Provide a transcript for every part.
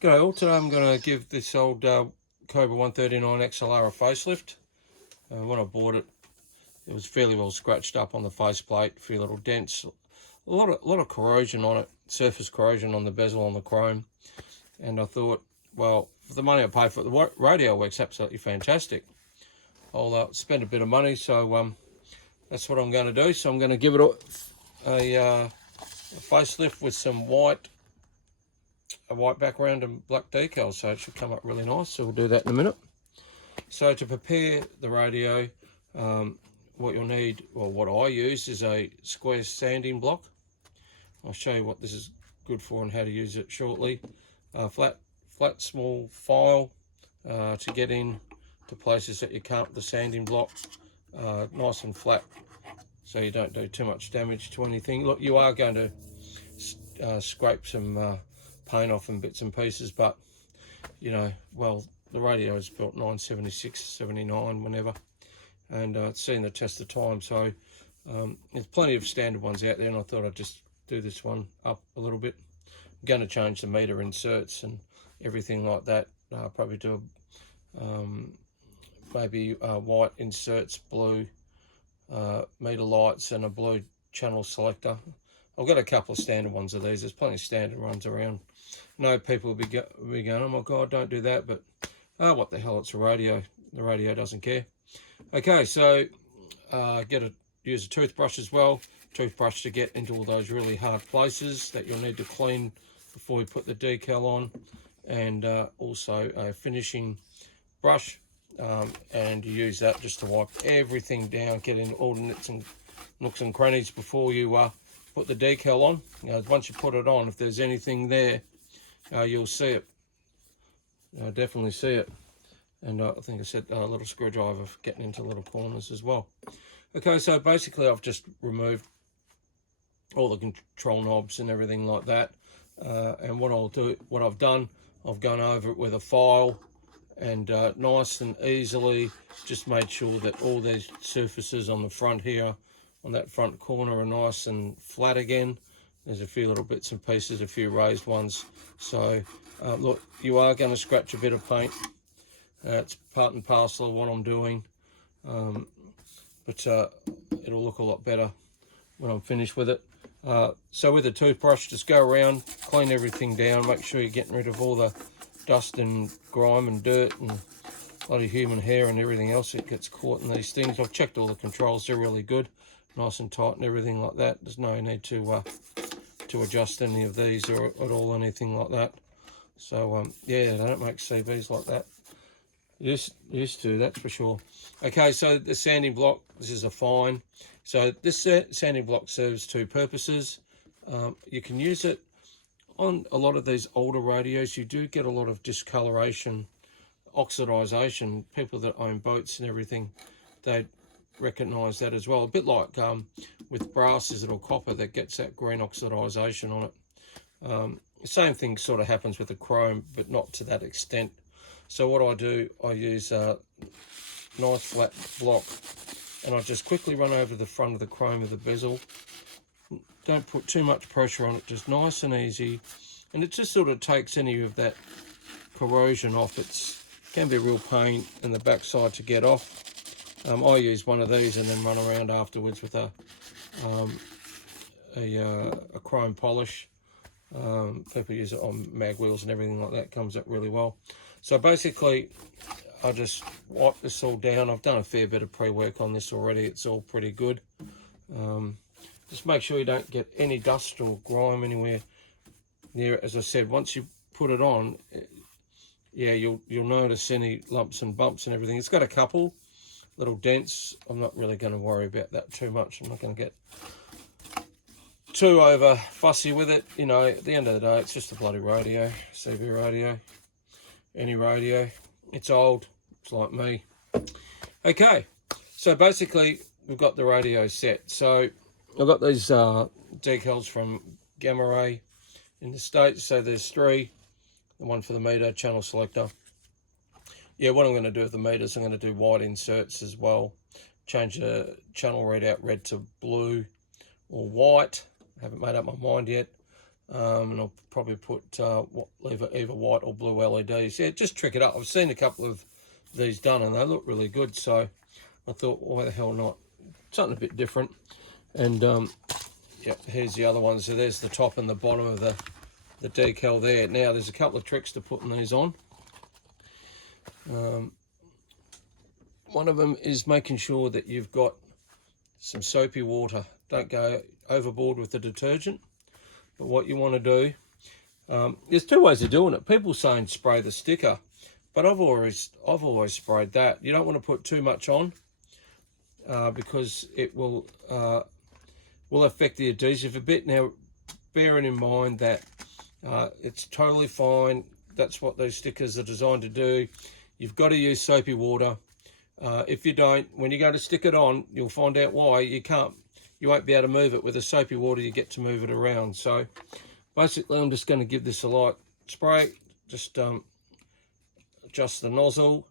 G'day all, today I'm going to give this old COBRA 139 XLR a facelift. When I bought it, it was fairly well scratched up on the faceplate, a few little dents, a lot of corrosion on it, surface corrosion on the bezel on the chrome. And I thought, well, for the money I paid for it, the radio works absolutely fantastic. I'll spend a bit of money, so that's what I'm going to do. So I'm going to give it a facelift with some a white background and black decals, so it should come up really nice. So we'll do that in a minute. So to prepare the radio, what you'll need, or what I use, is a square sanding block. I'll show you what this is good for and how to use it shortly. Flat small file to get in to places that you can't, the sanding block, nice and flat, so you don't do too much damage to anything. Look, you are going to scrape some paint off in bits and pieces, but you know, well, the radio is built 1976, 79, whenever, and it's seen the test of time. So there's plenty of standard ones out there, and I thought I'd just do this one up a little bit. I'm going to change the meter inserts and everything like that. Probably do maybe white inserts, blue meter lights, and a blue channel selector. I've got a couple of standard ones of these. There's plenty of standard ones around. I know people will be going, oh my God, don't do that, but what the hell, it's a radio. The radio doesn't care. Okay, so use a toothbrush as well. Toothbrush to get into all those really hard places that you'll need to clean before you put the decal on, and also a finishing brush, and you use that just to wipe everything down, get in all the nooks and crannies before you put the decal on. Once you put it on, if there's anything there, you'll see it. Definitely see it. And I think I said a little screwdriver for getting into little corners as well. Okay, so basically I've just removed all the control knobs and everything like that. And what I've done, I've gone over it with a file, and nice and easily just made sure that all these surfaces on the front here, on that front corner, are nice and flat again. There's a few little bits and pieces, a few raised ones. So look, you are going to scratch a bit of paint. It's part and parcel of what I'm doing, but it'll look a lot better when I'm finished with it. So with a toothbrush, just go around, clean everything down, make sure you're getting rid of all the dust and grime and dirt and a lot of human hair and everything else that gets caught in these things. I've checked all the controls, they're really good, nice and tight and everything like that. There's no need to adjust any of these or at all, anything like that. So yeah, they don't make CBs like that. Used to, that's for sure. Okay, so the sanding block, this is a fine. So this sanding block serves two purposes. You can use it on a lot of these older radios. You do get a lot of discoloration, oxidization. People that own boats and everything, they recognize that as well. A bit like with brasses or copper that gets that green oxidization on it. The same thing sort of happens with the chrome, but not to that extent. So what I do, I use a nice flat block, and I just quickly run over the front of the chrome of the bezel. Don't put too much pressure on it, just nice and easy. And it just sort of takes any of that corrosion off. It can be a real pain in the backside to get off. I use one of these and then run around afterwards with a chrome polish. People use it on mag wheels and everything like that, comes up really well. So basically, I just wipe this all down. I've done a fair bit of pre-work on this already. It's all pretty good. Just make sure you don't get any dust or grime anywhere near it. As I said, once you put it on, yeah, you'll notice any lumps and bumps and everything. It's got a couple little dents. I'm not really going to worry about that too much. I'm not going to get too over fussy with it. You know, at the end of the day, it's just a bloody radio, CB radio, any radio. It's old, it's like me. Okay, so basically we've got the radio set. So I've got these decals from Gamma Ray in the States. So there's three, the one for the meter, channel selector. Yeah, what I'm going to do with the meters, I'm going to do white inserts as well. Change the channel readout red to blue or white. I haven't made up my mind yet. and I'll probably put either white or blue LEDs. Yeah, just trick it up. I've seen a couple of these done and they look really good, so I thought, why the hell not? Something a bit different. And yeah, here's the other ones. So there's the top and the bottom of the decal there. Now there's a couple of tricks to putting these on. One of them is making sure that you've got some soapy water. Don't go overboard with the detergent. But what you want to do, there's two ways of doing it. People saying spray the sticker, but I've always sprayed that. You don't want to put too much on because it will affect the adhesive a bit. Now, bearing in mind that it's totally fine. That's what those stickers are designed to do. You've got to use soapy water. If you don't, when you go to stick it on, you'll find out why. You won't be able to move it. With the soapy water, you get to move it around. So basically, I'm just going to give this a light spray. Just adjust the nozzle.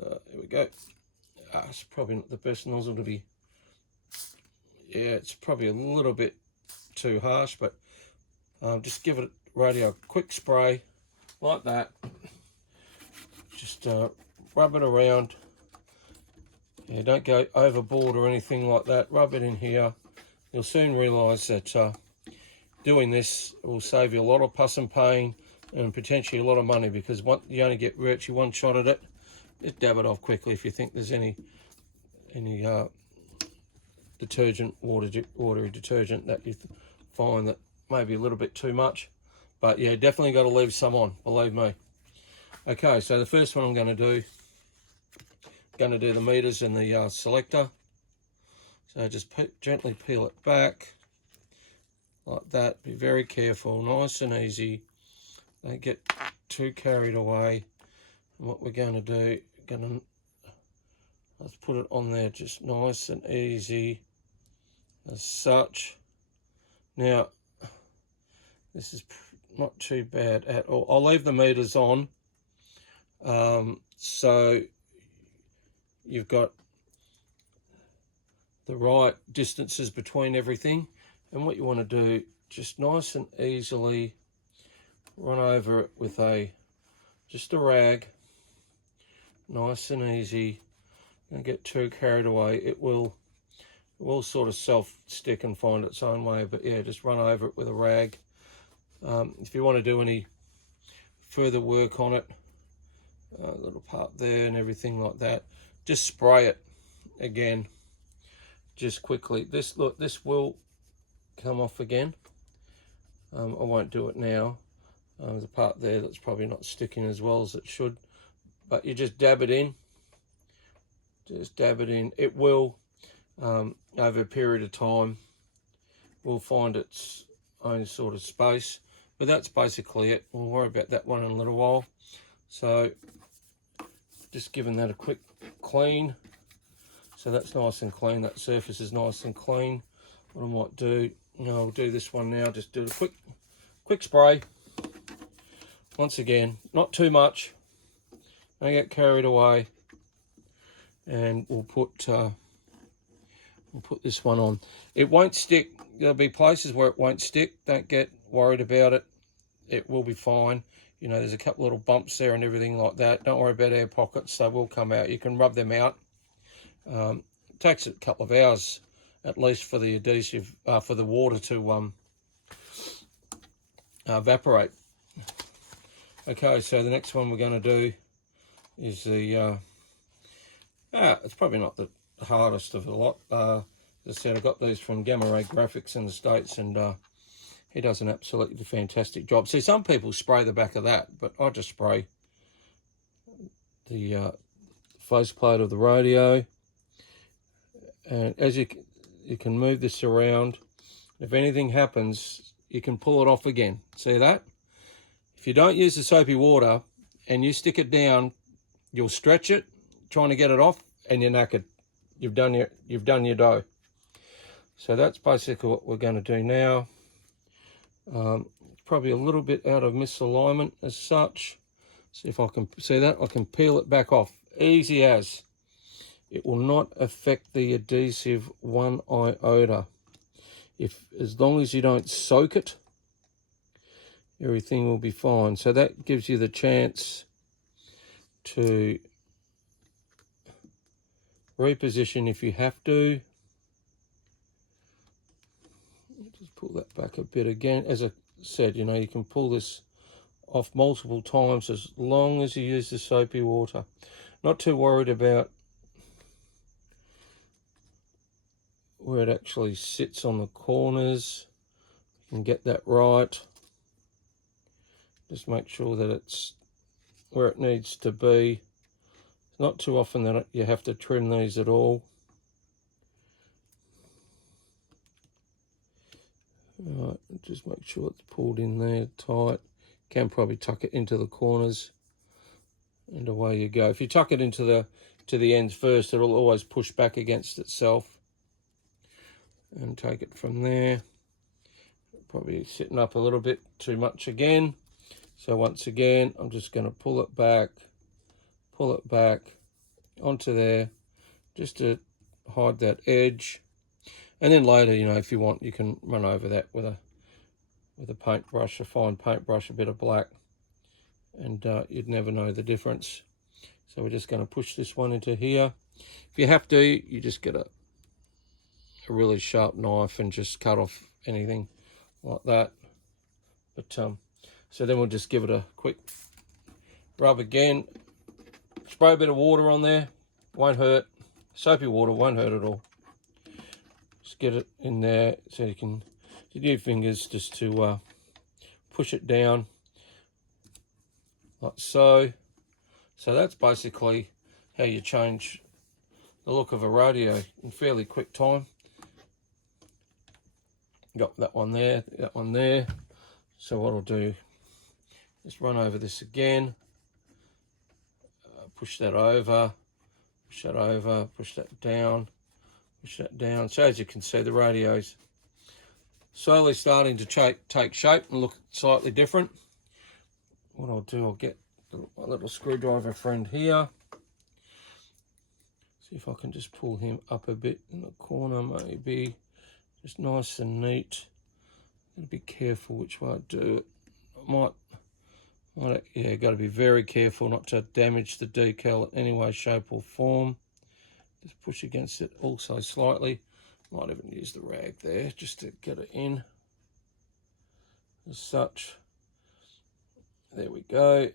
There we go. It's probably not the best nozzle to be. Yeah, it's probably a little bit too harsh, but just give it a quick spray like that. Just rub it around. Yeah, don't go overboard or anything like that. Rub it in here. You'll soon realise that doing this will save you a lot of pus and pain and potentially a lot of money, because you only get virtually one shot at it. Just dab it off quickly if you think there's any detergent, watery detergent that you find that maybe a little bit too much. But yeah, definitely got to leave some on, believe me. Okay, so the first one I'm going to do the meters and the selector. So just gently peel it back like that. Be very careful, nice and easy. Don't get too carried away. And what we're going to do, let's put it on there just nice and easy as such. Now, this is not too bad at all. I'll leave the meters on. So you've got the right distances between everything, and what you want to do, just nice and easily run over it with just a rag, nice and easy. Don't get too carried away. It will sort of self-stick and find its own way, but yeah, just run over it with a rag. If you want to do any further work on it, little part there and everything like that, just spray it again, just quickly. This will come off again. I won't do it now. There's a part there that's probably not sticking as well as it should, but you just dab it in. Just dab it in. It will, over a period of time, will find its own sort of space. But that's basically it. We'll worry about that one in a little while. So just giving that a quick clean. So that's nice and clean. That surface is nice and clean. What I might do, I'll do this one now. Just do a quick spray. Once again, not too much. Don't get carried away. And we'll put this one on. It won't stick. There'll be places where it won't stick. Don't get worried about it. It will be fine. You know, there's a couple little bumps there and everything like that. Don't worry about air pockets. They will come out. You can rub them out. It takes a couple of hours at least for the adhesive, for the water to evaporate. Okay, so the next one we're going to do is the it's probably not the hardest of the lot. As I said, I got these from Gamma Ray Graphics in the States, and he does an absolutely fantastic job. See, some people spray the back of that, but I just spray the faceplate of the radio. And as you can move this around, if anything happens, you can pull it off again. See that? If you don't use the soapy water and you stick it down, you'll stretch it trying to get it off, and you're knackered. You've done your dough. So that's basically what we're going to do now. Probably a little bit out of misalignment as such. See if I can see that. I can peel it back off. Easy as. It will not affect the adhesive one iota. As long as you don't soak it everything will be fine. So that gives you the chance to reposition if you have to. Just pull that back a bit again. As I said, you know, you can pull this off multiple times as long as you use the soapy water. Not too worried about where it actually sits on the corners. You can get that right. Just make sure that it's where it needs to be. It's not too often that you have to trim these at all. Right, just make sure it's pulled in there tight. Can probably tuck it into the corners, and away you go. If you tuck it into the ends first, it'll always push back against itself. And take it from there. Probably sitting up a little bit too much again. So once again, I'm just going to pull it back onto there, just to hide that edge. And then later, you know, if you want, you can run over that with a paintbrush, a fine paintbrush, a bit of black, and you'd never know the difference. So we're just going to push this one into here. If you have to, you just get a really sharp knife and just cut off anything like that. But so then we'll just give it a quick rub again. Spray a bit of water on there, won't hurt. Soapy water won't hurt at all. Just get it in there so you can use your fingers just to push it down like so. So that's basically how you change the look of a radio in fairly quick time. Got that one there, that one there. So what I'll do, just run over this again, push that over, push that over, push that down, push that down. So as you can see, the radio's slowly starting to take shape and look slightly different. What I'll do, I'll get my little screwdriver friend here. See if I can just pull him up a bit in the corner, maybe. Just nice and neat. Gotta be careful which way I do it. Yeah, got to be very careful not to damage the decal in any way, shape or form. Just push against it also slightly. Might even use the rag there just to get it in. As such. There we go.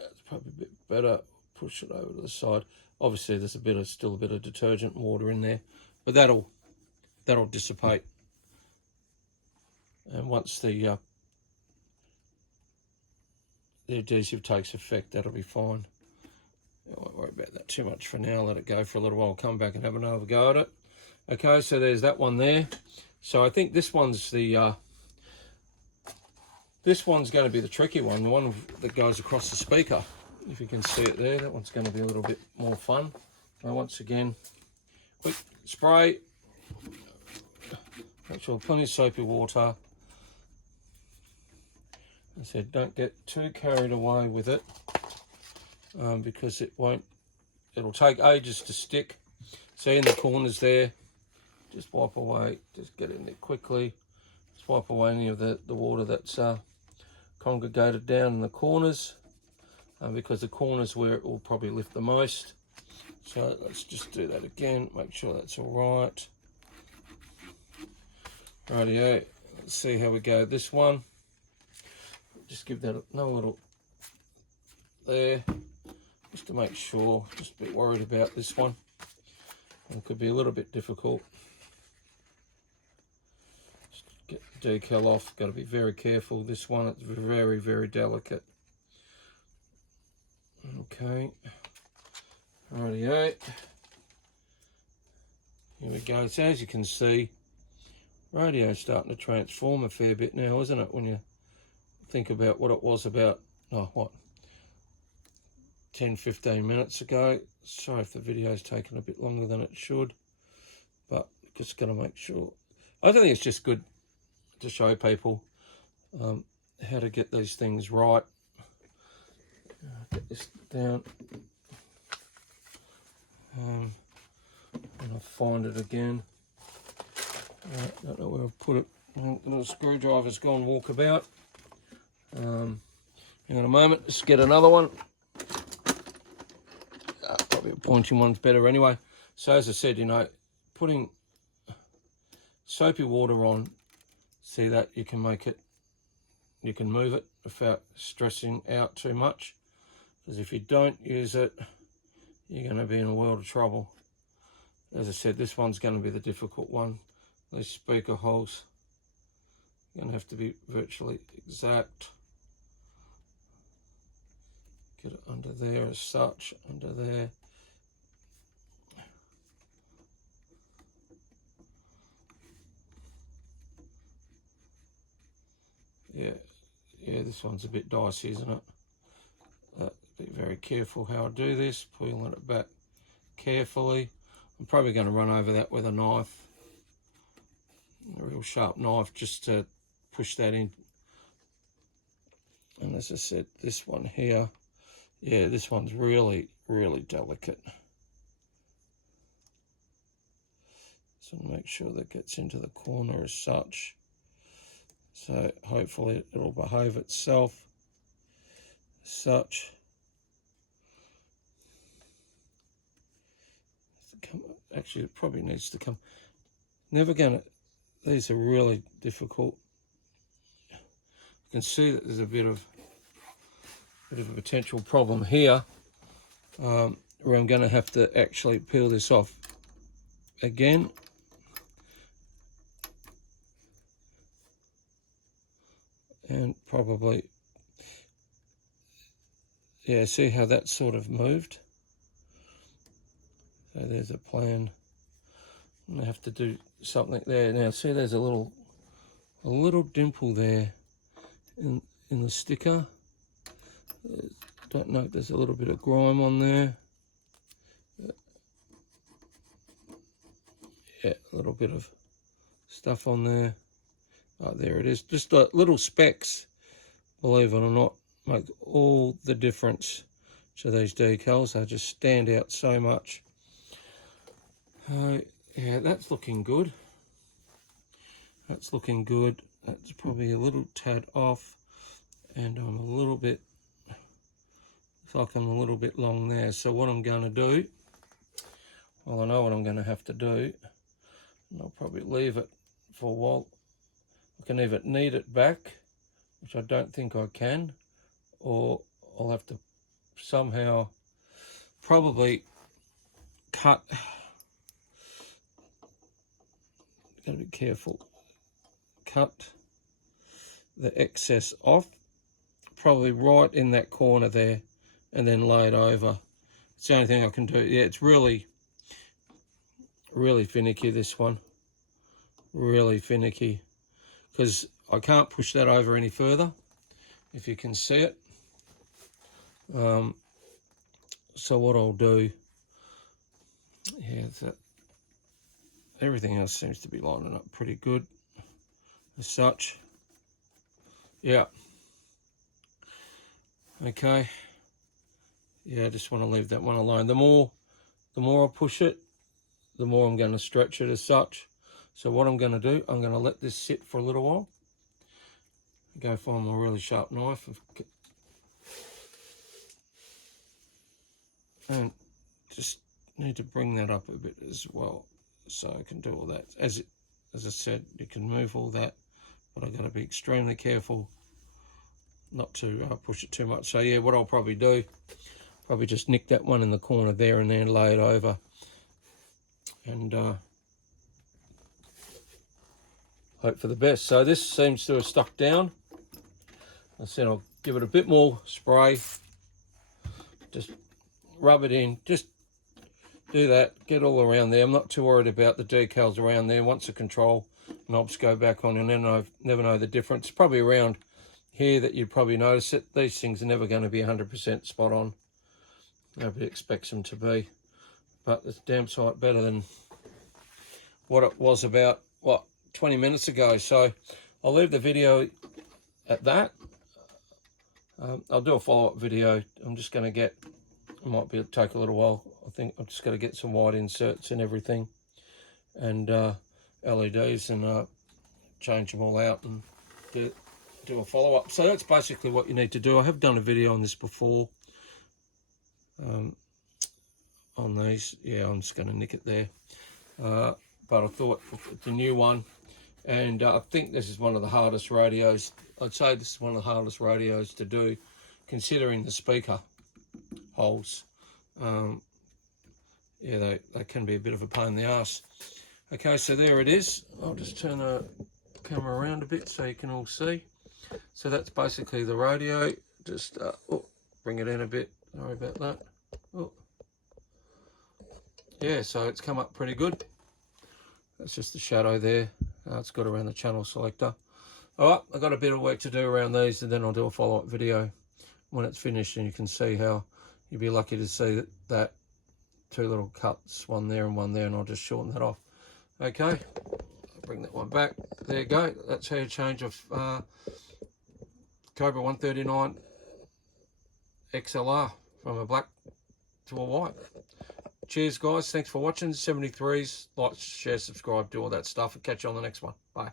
That's probably a bit better. Push it over to the side. Obviously, there's still a bit of detergent water in there, but that'll dissipate. And once the adhesive takes effect, that'll be fine. I won't worry about that too much for now. Let it go for a little while. Come back and have another go at it. Okay, so there's that one there. So I think this one's going to be the tricky one, the one that goes across the speaker. If you can see it there, that one's going to be a little bit more fun. Now, once again, quick spray. Make sure plenty of soapy water. I said, don't get too carried away with it because it'll take ages to stick. See in the corners there, just wipe away, just get in there quickly. Just wipe away any of the water that's congregated down in the corners because the corners where it will probably lift the most. So let's just do that again, make sure that's all right. Rightio, let's see how we go this one. Just give that another little there, just to make sure. Just a bit worried about this one. It could be a little bit difficult. Just get the decal off, got to be very careful. This one, it's very, very delicate. Okay, rightio. Here we go. So as you can see, radio's starting to transform a fair bit now, isn't it? When you think about what it was about, 10-15 minutes ago. Sorry if the video's taken a bit longer than it should, but just got to make sure. I think it's just good to show people how to get these things right. Get this down. And I'll find it again. Don't know where I've put it. The little screwdriver's gone walkabout. Hang on a moment, let's get another one. Probably a pointing one's better anyway. So as I said, you know, putting soapy water on, see that you can make it, you can move it without stressing out too much. Because if you don't use it, you're going to be in a world of trouble. As I said, this one's going to be the difficult one. These speaker holes, you're going to have to be virtually exact. Get it under there as such, under there. Yeah, this one's a bit dicey, isn't it? Be very careful how I do this, pulling it back carefully. I'm probably going to run over that with a knife, a real sharp knife, just to push that in. And as I said, this one here, yeah, this one's really, really delicate. So make sure that gets into the corner as such. So hopefully it'll behave itself as such. Actually, it probably needs to come. Never gonna, these are really difficult. You can see that there's a bit of a potential problem here, where I'm gonna have to actually peel this off again. And probably, yeah, see how that sort of moved? So there's a plan. I'm gonna have to do something there. Now see, there's a little dimple there in the sticker. Don't know if there's a little bit of grime on there. Yeah, a little bit of stuff on there. Oh, there it is. Just little specks, believe it or not, make all the difference to these decals. They just stand out so much. Yeah, that's looking good. That's looking good. That's probably a little tad off, and I'm a little bit, it's like I'm a little bit long there. So what I'm going to do, well, I know what I'm going to have to do, and I'll probably leave it for a while. I can either knead it back, which I don't think I can, or I'll have to somehow probably cut. Gotta be careful. Cut the excess off, probably right in that corner there, and then lay it over. It's the only thing I can do. Yeah, it's really, really finicky, this one. Really finicky, because I can't push that over any further, if you can see it. So what I'll do, yeah, everything else seems to be lining up pretty good as such. Yeah. Okay. Yeah, I just want to leave that one alone. The more I push it, the more I'm going to stretch it as such. So what I'm going to do, I'm going to let this sit for a little while. Go find my really sharp knife. And just need to bring that up a bit as well, so I can do all that. As I said, you can move all that, but I've got to be extremely careful not to push it too much. So yeah, what I'll probably do, probably just nick that one in the corner there and then lay it over, and hope for the best. So this seems to have stuck down. I said I'll give it a bit more spray, just rub it in, just do that, get all around there. I'm not too worried about the decals around there. Once the control knobs go back on, and then I never know the difference. Probably around here that you'd probably notice it. These things are never going to be 100% spot on. Nobody expects them to be, but it's damn sight better than what it was about, what, 20 minutes ago. So I'll leave the video at that. I'll do a follow-up video. I'm just going to get, it might take a little while. I think I'm just going to get some white inserts and everything, and LEDs, and change them all out and do a follow-up. So that's basically what you need to do. I have done a video on this before, on these. Yeah, I'm just going to nick it there, but I thought it's a new one, and I think this is one of the hardest radios. I'd say this is one of the hardest radios to do, considering the speaker holes. Yeah, they can be a bit of a pain in the ass. Okay, so there it is. I'll just turn the camera around a bit so you can all see. So that's basically the radio. Just bring it in a bit. Sorry about that. Oh. Yeah, so it's come up pretty good. That's just the shadow there. It's got around the channel selector. All right, I've got a bit of work to do around these, and then I'll do a follow-up video when it's finished, and you can see how you'll be lucky to see that two little cuts, one there and one there, and I'll just shorten that off. Okay, I'll bring that one back. There you go. That's how you change a Cobra 139 XLR from a black to a white. Cheers, guys. Thanks for watching. 73s. Like, share, subscribe, do all that stuff, and catch you on the next one. Bye.